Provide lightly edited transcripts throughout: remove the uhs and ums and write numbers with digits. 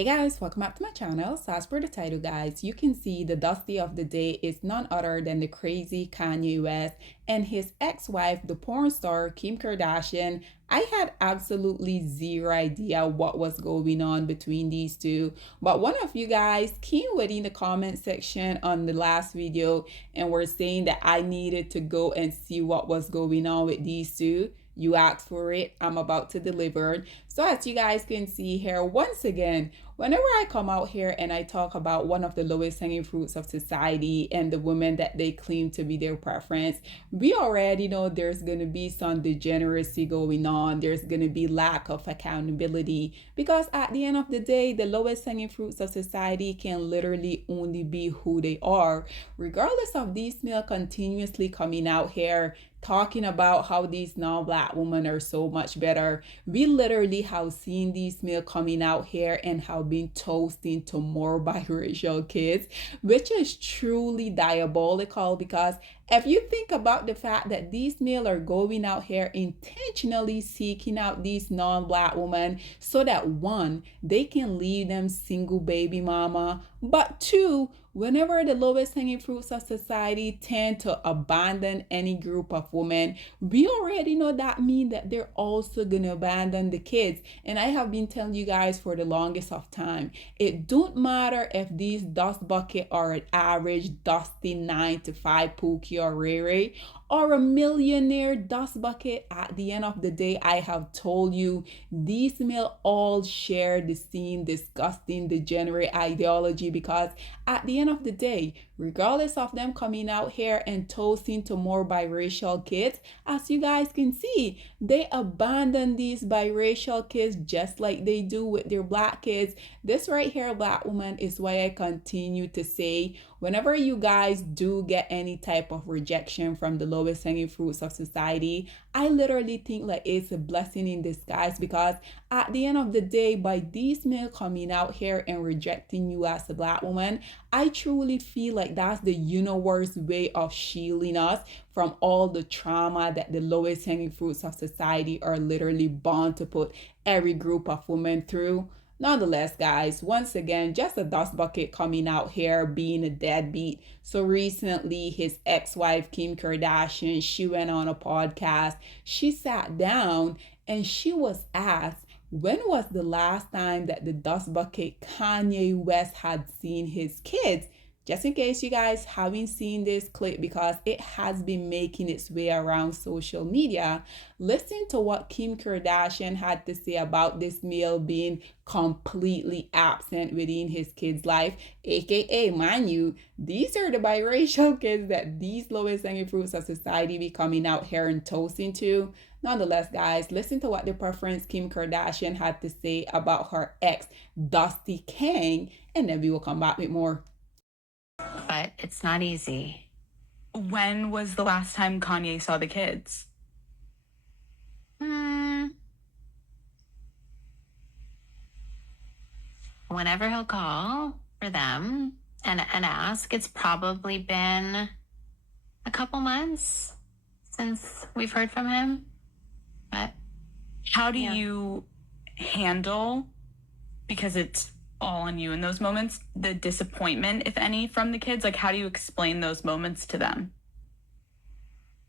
Hey guys, welcome back to my channel. So as per the title guys, you can see the Dusty of the day is none other than the crazy Kanye West and his ex-wife, the porn star Kim Kardashian. I had absolutely zero idea what was going on between these two, but one of you guys came within the comment section on the last video and were saying that I needed to go and see what was going on with these two. You asked for it, I'm about to deliver. So as you guys can see here, once again, whenever I come out here and I talk about one of the lowest hanging fruits of society and the women that they claim to be their preference, we already know there's going to be some degeneracy going on. There's going to be lack of accountability because at the end of the day, the lowest hanging fruits of society can literally only be who they are, regardless of these male continuously coming out here talking about how these non-black women are so much better. We literally have seen these male coming out here and have been toasting to more biracial kids, which is truly diabolical because if you think about the fact that these male are going out here intentionally seeking out these non-black women so that one, they can leave them single baby mama, but two, whenever the lowest hanging fruits of society tend to abandon any group of women, we already know that means that they're also going to abandon the kids. And I have been telling you guys for the longest of time, it don't matter if these dust bucket are an average dusty 9 to 5 Pookie or Rere or a millionaire dust bucket. At the end of the day, I have told you these men all share the same disgusting degenerate ideology because at the end of the day, regardless of them coming out here and toasting to more biracial kids, as you guys can see, they abandon these biracial kids just like they do with their black kids. This right here, black woman, is why I continue to say whenever you guys do get any type of rejection from the lowest hanging fruits of society, I literally think like it's a blessing in disguise because at the end of the day, by these men coming out here and rejecting you as a black woman, I truly feel like that's the universe way of shielding us from all the trauma that the lowest hanging fruits of society are literally bound to put every group of women through. Nonetheless, guys, once again, just a dust bucket coming out here being a deadbeat. So recently, his ex-wife, Kim Kardashian, she went on a podcast. She sat down and she was asked, when was the last time that the dust bucket Kanye West had seen his kids? Just in case you guys haven't seen this clip because it has been making its way around social media, listen to what Kim Kardashian had to say about this male being completely absent within his kid's life, aka, mind you, these are the biracial kids that these lowest hanging fruits of society be coming out here and toasting to. Nonetheless, guys, listen to what the preference Kim Kardashian had to say about her ex, Dusty Kang, and then we will come back with more. But it's not easy. When was the last time Kanye saw the kids? Whenever he'll call for them and ask, it's probably been a couple months since we've heard from him. But how do you handle, because it's all on you in those moments, the disappointment, if any, from the kids? Like, how do you explain those moments to them?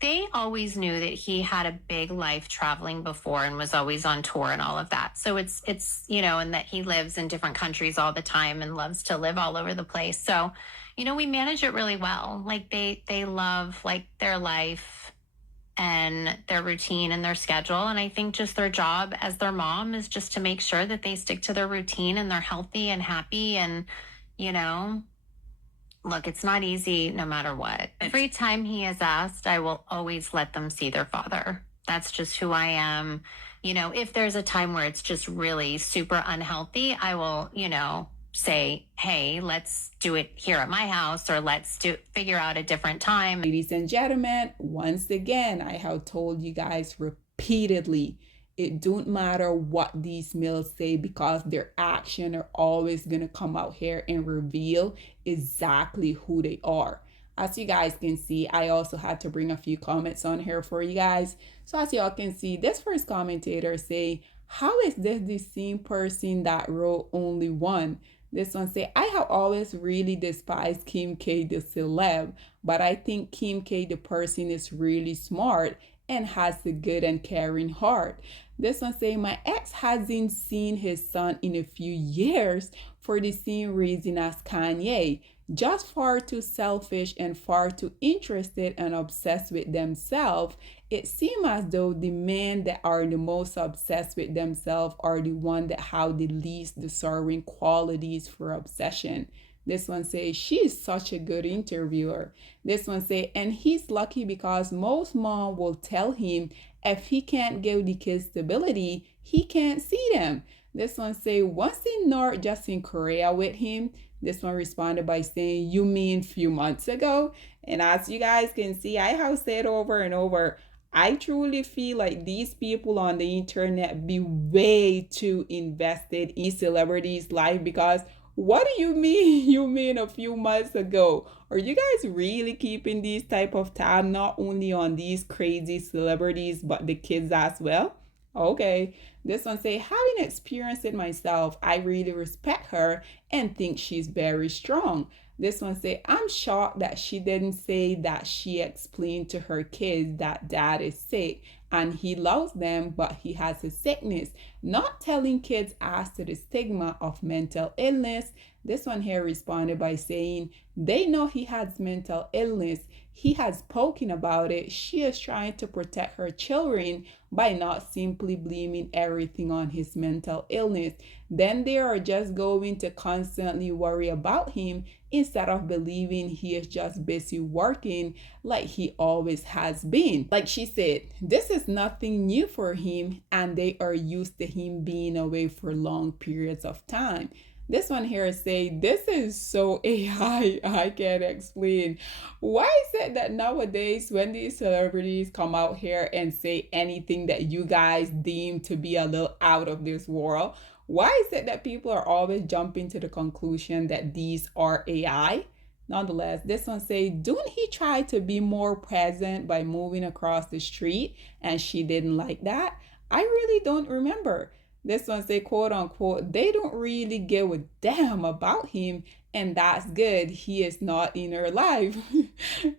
They always knew that he had a big life traveling before and was always on tour and all of that. So it's and that he lives in different countries all the time and loves to live all over the place. So, we manage it really well. Like they love like their life and their routine and their schedule. And I think just their job as their mom is just to make sure that they stick to their routine and they're healthy and happy. And, look, it's not easy no matter what. Every time he is asked, I will always let them see their father. That's just who I am. If there's a time where it's just really super unhealthy, I will, say, hey, let's do it here at my house, or let's figure out a different time. Ladies and gentlemen, once again, I have told you guys repeatedly, it don't matter what these males say because their action are always going to come out here and reveal exactly who they are. As you guys can see, I also had to bring a few comments on here for you guys. So as y'all can see, this first commentator say, How is this the same person that wrote Only One? This one say, I have always really despised Kim K the celeb, but I think Kim K the person is really smart and has a good and caring heart. This one say, my ex hasn't seen his son in a few years for the same reason as Kanye. Just far too selfish and far too interested and obsessed with themselves. It seems as though the men that are the most obsessed with themselves are the ones that have the least deserving qualities for obsession. This one says, she is such a good interviewer. This one say, and he's lucky because most mom will tell him if he can't give the kids stability, he can't see them. This one say, once in North just in Korea with him. This one responded by saying, you mean few months ago? And as you guys can see, I have said over and over, I truly feel like these people on the internet be way too invested in celebrities' life because what do you mean you mean a few months ago? Are you guys really keeping these type of tab not only on these crazy celebrities but the kids as well? Okay. This one say, having experienced it myself, I really respect her and think she's very strong. This one say, I'm shocked that she didn't say that she explained to her kids that dad is sick and he loves them, but he has a sickness. Not telling kids as to the stigma of mental illness. This one here responded by saying, they know he has mental illness. He has spoken about it. She is trying to protect her children by not simply blaming everything on his mental illness. Then they are just going to constantly worry about him instead of believing he is just busy working like he always has been. Like she said, this is nothing new for him and they are used to him being away for long periods of time. This one here say, this is so I can't explain. Why is it that nowadays when these celebrities come out here and say anything that you guys deem to be a little out of this world, why is it that people are always jumping to the conclusion that these are AI? Nonetheless, this one say, didn't he try to be more present by moving across the street and she didn't like that? I really don't remember. This one say, quote unquote, they don't really give a damn about him and that's good. He is not in her life.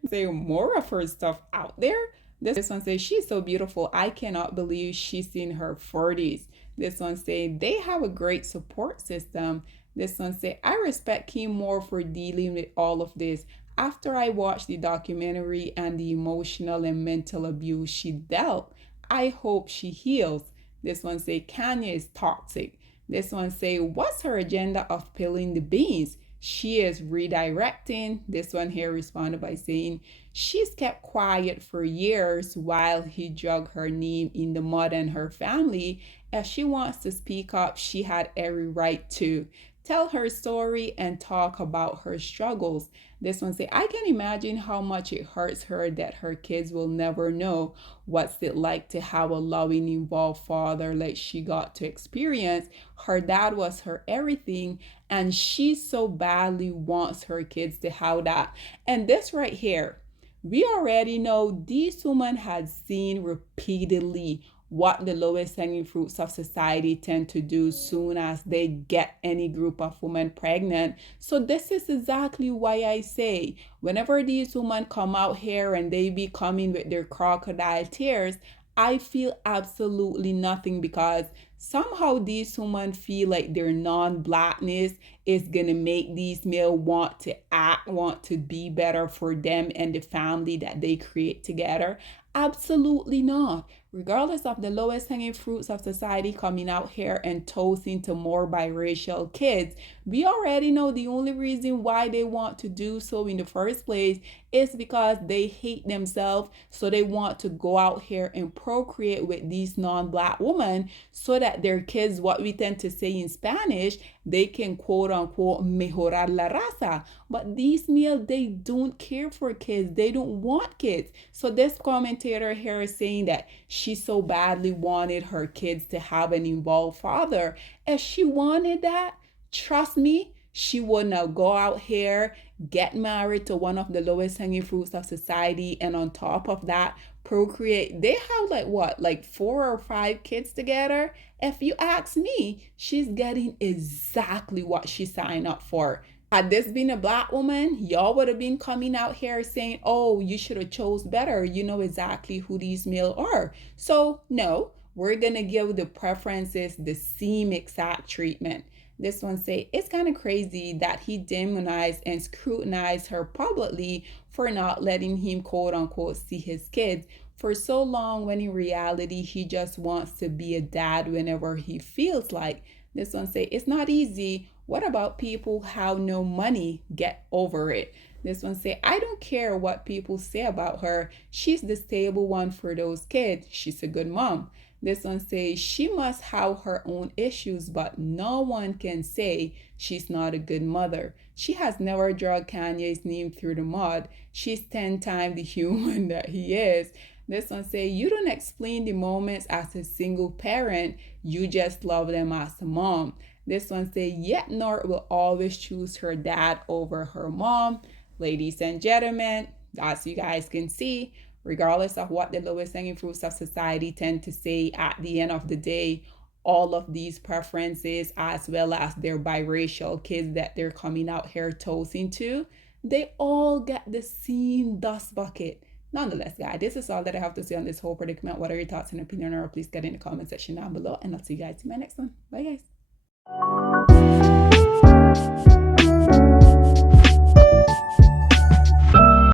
Say more of her stuff out there. This one says, she's so beautiful. I cannot believe she's in her 40s. This one say, they have a great support system. This one say, I respect Kim more for dealing with all of this. After I watched the documentary and the emotional and mental abuse she dealt, I hope she heals. This one say, Kanye is toxic. This one say, what's her agenda of spilling the beans? She is redirecting. This one here responded by saying, she's kept quiet for years while he drug her name in the mud and her family. If she wants to speak up, she had every right to tell her story and talk about her struggles. This one say, I can imagine how much it hurts her that her kids will never know what's it like to have a loving, involved father like she got to experience. Her dad was her everything, and she so badly wants her kids to have that. And this right here, we already know this woman has seen repeatedly what the lowest hanging fruits of society tend to do soon as they get any group of women pregnant. So this is exactly why I say whenever these women come out here and they be coming with their crocodile tears, I feel absolutely nothing because somehow these women feel like their non-blackness is gonna make these male want to act, want to be better for them and the family that they create together. Absolutely not. Regardless of the lowest hanging fruits of society coming out here and toasting to more biracial kids, we already know the only reason why they want to do so in the first place is because they hate themselves. So they want to go out here and procreate with these non-black women so that their kids, what we tend to say in Spanish, they can quote unquote mejorar la raza. But these males, they don't care for kids. They don't want kids. So this commentator here is saying that she so badly wanted her kids to have an involved father. If she wanted that, trust me, she would not go out here get married to one of the lowest hanging fruits of society, and on top of that, procreate. They have like what, like 4 or 5 kids together. If you ask me, she's getting exactly what she signed up for. Had this been a black woman, y'all would have been coming out here saying, oh, you should have chose better. You know exactly who these male are. So no, we're gonna give the preferences the same exact treatment. This one say it's kind of crazy that he demonized and scrutinized her publicly for not letting him quote unquote see his kids for so long, when in reality he just wants to be a dad whenever he feels like. This one say it's not easy. What about people how no money? Get over it. This one say I don't care what people say about her. She's the stable one for those kids. She's a good mom. This one says she must have her own issues, but no one can say she's not a good mother. She has never dragged Kanye's name through the mud. She's 10 times the human that he is. This one say you don't explain the moments as a single parent, you just love them as a mom. This one say yet North will always choose her dad over her mom. Ladies and gentlemen, as you guys can see, regardless of what the lowest hanging fruits of society tend to say, at the end of the day, all of these preferences, as well as their biracial kids that they're coming out here toasting to, they all get the same dust bucket. Nonetheless, guys, this is all that I have to say on this whole predicament. What are your thoughts and opinion? Or please get in the comment section down below, and I'll see you guys in my next one. Bye, guys.